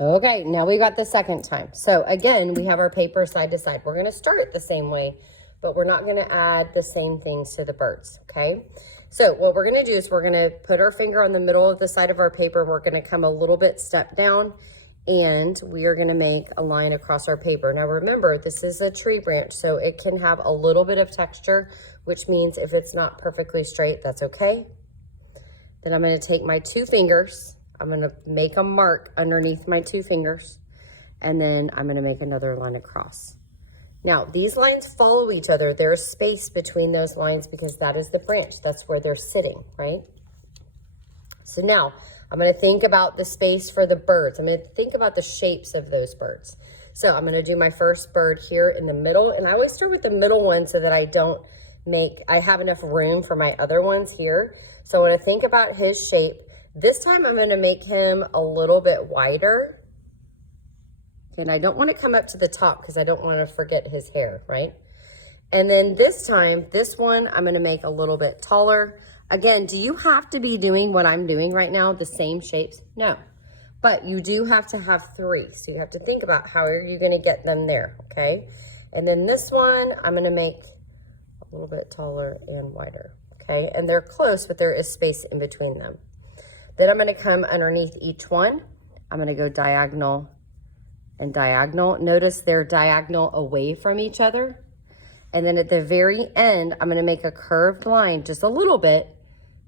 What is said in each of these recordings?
Okay, now we got the second time. So again, we have our paper side to side. We're gonna start it the same way, but we're not gonna add the same things to the birds, okay? So what we're gonna do is we're gonna put our finger on the middle of the side of our paper. We're gonna come a little bit step down, and we are gonna make a line across our paper. Now remember, this is a tree branch, so it can have a little bit of texture, which means if it's not perfectly straight, that's okay. Then I'm gonna take my 2 fingers, I'm gonna make a mark underneath my 2 fingers, and then I'm gonna make another line across. Now, these lines follow each other. There's space between those lines because that is the branch. That's where they're sitting, right? So now, I'm gonna think about the space for the birds. I'm gonna think about the shapes of those birds. So I'm gonna do my first bird here in the middle, and I always start with the middle one so that I have enough room for my other ones here. So I wanna think about his shape. This time I'm gonna make him a little bit wider. And I don't wanna come up to the top because I don't wanna forget his hair, right? And then this time, this one, I'm gonna make a little bit taller. Again, do you have to be doing what I'm doing right now, the same shapes? No, but you do have to have 3. So you have to think about how are you gonna get them there, okay? And then this one, I'm gonna make a little bit taller and wider, okay? And they're close, but there is space in between them. Then I'm gonna come underneath each one. I'm gonna go diagonal and diagonal. Notice they're diagonal away from each other. And then at the very end, I'm gonna make a curved line just a little bit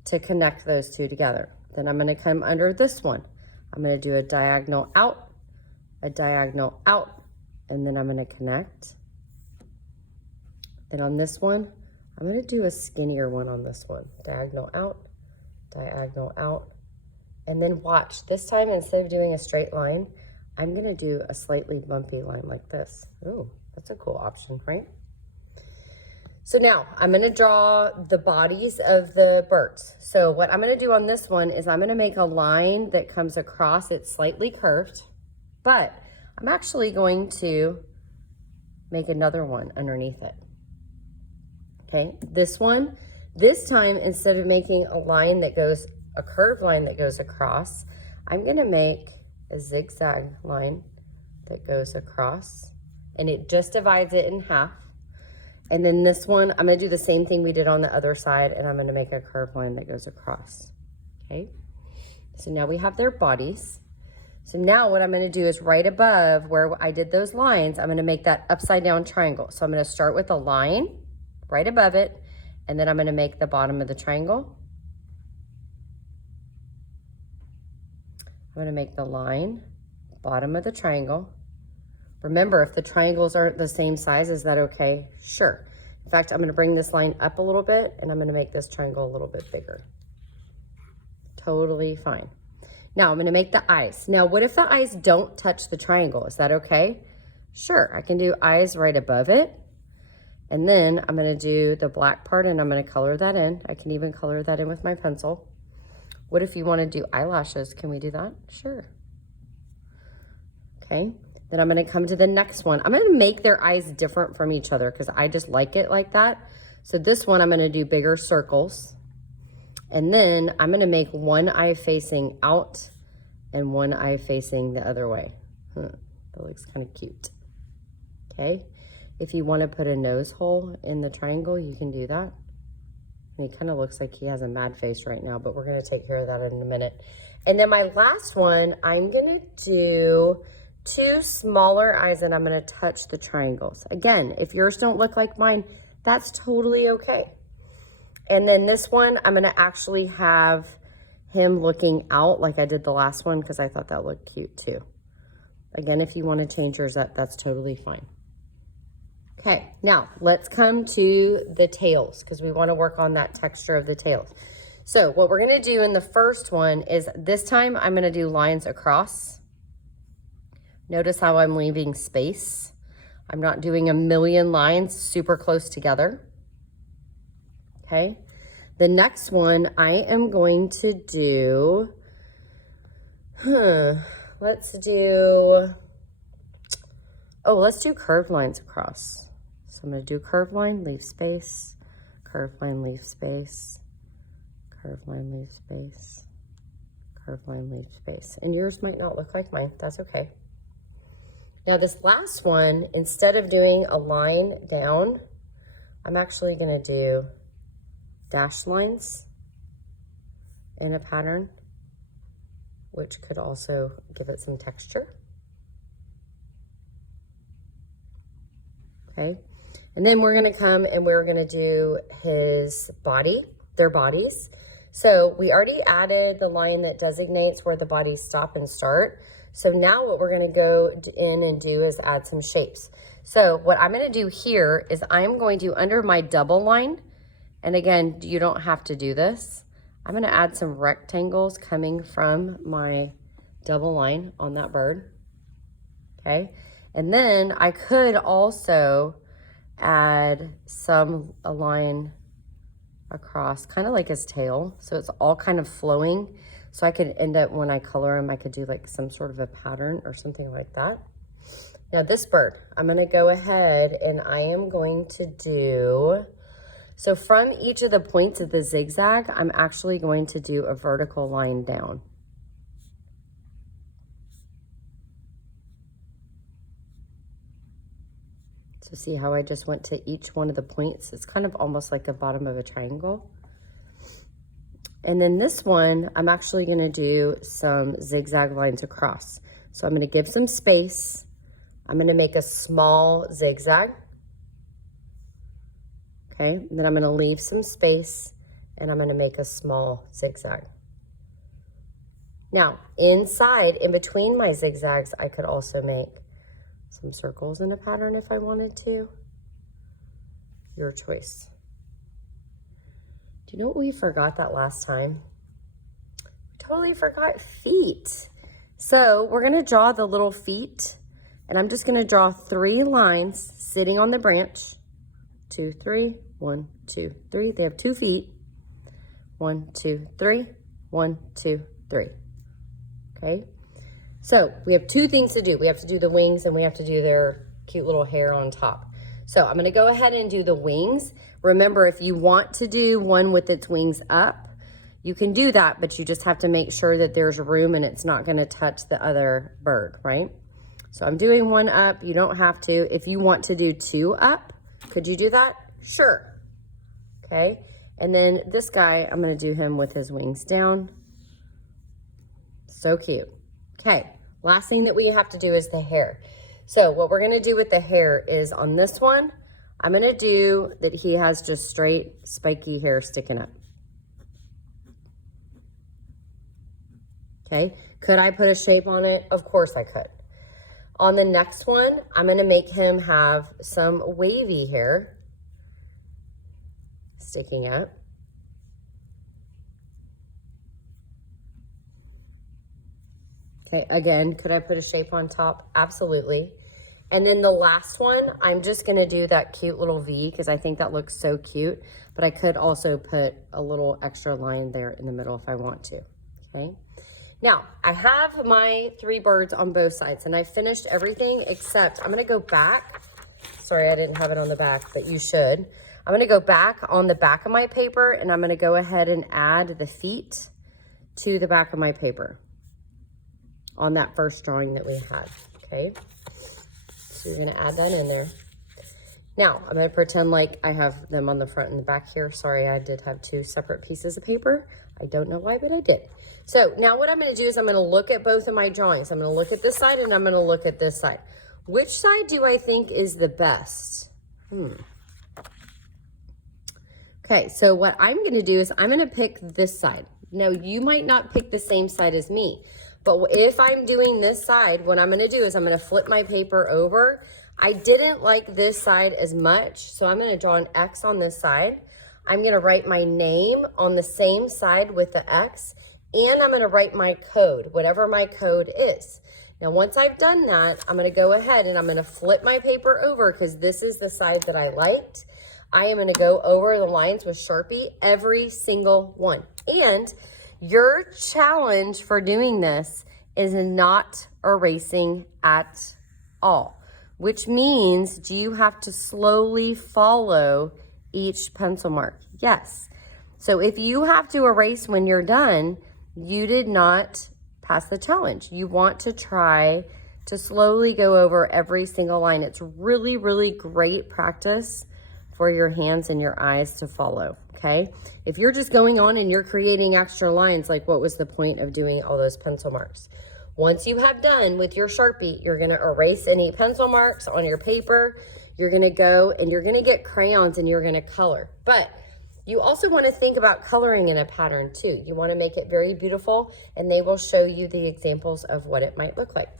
to connect those 2 together. Then I'm gonna come under this one. I'm gonna do a diagonal out, and then I'm gonna connect. Then on this one, I'm gonna do a skinnier one on this one. Diagonal out, and then watch. This time, instead of doing a straight line, I'm gonna do a slightly bumpy line like this. Ooh, that's a cool option, right? So now I'm gonna draw the bodies of the birds. So what I'm gonna do on this one is I'm gonna make a line that comes across, it's slightly curved, but I'm actually going to make another one underneath it. Okay, this one, this time instead of making a curved line that goes across, I'm gonna make a zigzag line that goes across, and it just divides it in half. And then this one, I'm gonna do the same thing we did on the other side, and I'm gonna make a curved line that goes across, okay? So now we have their bodies. So now what I'm gonna do is right above where I did those lines, I'm gonna make that upside down triangle. So I'm gonna start with a line right above it, and then I'm gonna make the bottom of the triangle. I'm gonna make the line, bottom of the triangle. Remember, if the triangles aren't the same size, is that okay? Sure. In fact, I'm gonna bring this line up a little bit, and I'm gonna make this triangle a little bit bigger. Totally fine. Now I'm gonna make the eyes. Now, what if the eyes don't touch the triangle? Is that okay? Sure, I can do eyes right above it. And then I'm gonna do the black part, and I'm gonna color that in. I can even color that in with my pencil. What if you wanna do eyelashes? Can we do that? Sure. Okay. Then I'm gonna come to the next one. I'm gonna make their eyes different from each other because I just like it like that. So this one, I'm gonna do bigger circles. And then I'm gonna make one eye facing out and one eye facing the other way. That looks kind of cute. Okay. If you wanna put a nose hole in the triangle, you can do that. And he kind of looks like he has a mad face right now, but we're gonna take care of that in a minute. And then my last one, I'm gonna do 2 smaller eyes, and I'm gonna touch the triangles. Again, if yours don't look like mine, that's totally okay. And then this one, I'm gonna actually have him looking out like I did the last one because I thought that looked cute too. Again, if you wanna change yours up, that's totally fine. Okay, now let's come to the tails because we wanna work on that texture of the tails. So what we're gonna do in the first one is this time I'm gonna do lines across. Notice how I'm leaving space. I'm not doing a million lines super close together. Okay. The next one I am going to do, let's do curved lines across. So I'm going to do curved line, leave space, curved line, leave space, curved line, leave space, curved line, leave space. And yours might not look like mine. That's okay. Now this last one, instead of doing a line down, I'm actually going to do dashed lines in a pattern, which could also give it some texture. Okay. And then we're going to come and we're going to do his body, their bodies. So we already added the line that designates where the bodies stop and start. So now what we're going to go in and do is add some shapes. So what I'm going to do here is I'm going to, under my double line, and again, you don't have to do this, I'm going to add some rectangles coming from my double line on that bird. Okay. And then I could also add a line across, kind of like his tail. So it's all kind of flowing. So I could end up, when I color him, I could do like some sort of a pattern or something like that. Now this bird, I'm going to go ahead and I am going to do, so from each of the points of the zigzag, I'm actually going to do a vertical line down. So see how I just went to each one of the points? It's kind of almost like the bottom of a triangle. And then this one, I'm actually going to do some zigzag lines across. So I'm going to give some space. I'm going to make a small zigzag. Okay, and then I'm going to leave some space and I'm going to make a small zigzag. Now, inside, in between my zigzags, I could also make some circles in a pattern if I wanted to. Your choice. Do you know what we forgot that last time? We totally forgot feet. So we're going to draw the little feet, and I'm just going to draw 3 lines sitting on the branch. 2, 3, 1, 2, 3. They have 2 feet. 1, 2, 3. 1, 2, 3. Okay. So we have 2 things to do. We have to do the wings and we have to do their cute little hair on top. So I'm going to go ahead and do the wings. Remember, if you want to do one with its wings up, you can do that, but you just have to make sure that there's room and it's not going to touch the other bird, right? So I'm doing 1 up. You don't have to. If you want to do 2 up, could you do that? Sure. Okay. And then this guy, I'm going to do him with his wings down. So cute. Okay. Last thing that we have to do is the hair. So what we're going to do with the hair is on this one, I'm going to do that he has just straight spiky hair sticking up. Okay. Could I put a shape on it? Of course I could. On the next one, I'm going to make him have some wavy hair sticking up. Okay, again, could I put a shape on top? Absolutely. And then the last one, I'm just gonna do that cute little V because I think that looks so cute, but I could also put a little extra line there in the middle if I want to, okay? Now, I have my 3 birds on both sides and I finished everything except I'm gonna go back. Sorry, I didn't have it on the back, but you should. I'm gonna go back on the back of my paper and I'm gonna go ahead and add the feet to the back of my paper on that first drawing that we had, okay? So you're gonna add that in there. Now, I'm gonna pretend like I have them on the front and the back here. Sorry, I did have 2 separate pieces of paper. I don't know why, but I did. So now what I'm gonna do is I'm gonna look at both of my drawings. I'm gonna look at this side and I'm gonna look at this side. Which side do I think is the best? Okay, so what I'm gonna do is I'm gonna pick this side. Now, you might not pick the same side as me, but if I'm doing this side, what I'm going to do is I'm going to flip my paper over. I didn't like this side as much, so I'm going to draw an X on this side. I'm going to write my name on the same side with the X, and I'm going to write my code, whatever my code is. Now, once I've done that, I'm going to go ahead and I'm going to flip my paper over because this is the side that I liked. I am going to go over the lines with Sharpie, every single one. And your challenge for doing this is not erasing at all, which means do you have to slowly follow each pencil mark? Yes. So if you have to erase when you're done, you did not pass the challenge. You want to try to slowly go over every single line. It's really, really great practice for your hands and your eyes to follow, okay? If you're just going on and you're creating extra lines, like what was the point of doing all those pencil marks? Once you have done with your Sharpie, you're gonna erase any pencil marks on your paper. You're gonna go and you're gonna get crayons and you're gonna color. But you also wanna think about coloring in a pattern too. You wanna make it very beautiful, and they will show you the examples of what it might look like.